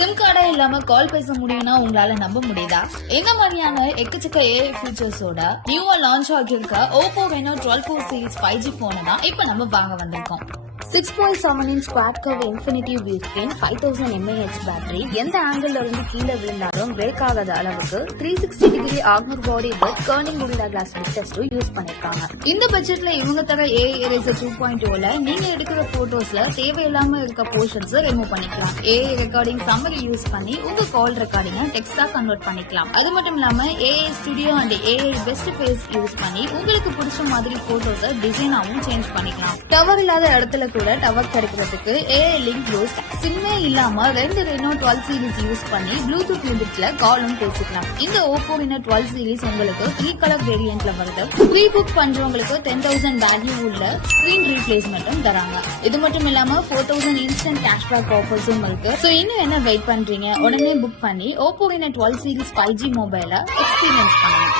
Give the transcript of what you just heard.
Sim கார்டே இல்லாம கால் பேச முடியும்னா உங்களால நம்ப முடியுதா? இந்த மாதிரியான எக்கச்சக்க AI ஃபீச்சர்ஸோட நியூவா launch ஆகியிருக்க Oppo Reno 12 Pro Series 5G போனை தான் இப்ப நம்ம வாங்க வந்திருக்கோம். 6.7 inch quad curve infinity view screen, 5000 mAh battery, எந்த ஆங்கிள் இருந்து கீழே விழுந்தாலும் பிரேக் ஆகாத அளவுக்கு 360 degree armour body with Corning Gorilla Glass Victus use பண்ணிருக்காங்க. இந்த பட்ஜெட்ல இவங்க தர AI Eraser 2.0ல நீங்க எடுக்கிற போட்டோஸ்ல தேவையில்லாம இருக்க போர்ஷன்ஸ் ரிமூவ் பண்ணிக்கலாம். AI ரெக்கார்டிங் சம்மரி யூஸ் பண்ணி உங்க கால் ரெக்கார்டிங்க டெக்ஸ்டா கன்வெர்ட் பண்ணிக்கலாம். அது மட்டும் இல்லாம AI studio and AI best face use பண்ணி உங்களுக்கு பிடிச்ச மாதிரி போட்டோஸ டிசைனாவும் சேஞ்ச் பண்ணிக்கலாம். டவர் இல்லாத இடத்துல கூட டவர் கிடைக்கிறதுக்கு AI லிங்க் யூஸ் சிம்மே இல்லாம 2 Reno 12 சீரிஸ் யூஸ் பண்ணி ப்ளூடூத் லிமிட்ல காலும் பேசிக்கலாம். இந்த Oppo Reno 12 சீரிஸ் உங்களுக்கு 3 கலர் வேரியன்ட்ல வருது. ப்ரீ புக் பண்றவங்களுக்கு 10,000 வேல்யூ உள்ள ஸ்கிரீன் ரீப்ளேஸ்மெண்ட்டும் தராங்க. இது மட்டும் இல்லாம 4,000 இன்ஸ்டன்ட் கேஷ்பேக் ஆஃபர்ஸும் இருக்கு. சோ இன்னும் என்ன வெயிட் பண்றீங்க? உடனே புக் பண்ணி Oppo Reno 12 சீரிஸ் 5G மொபைல எக்ஸ்பீரியன்ஸ் பண்ணுங்க.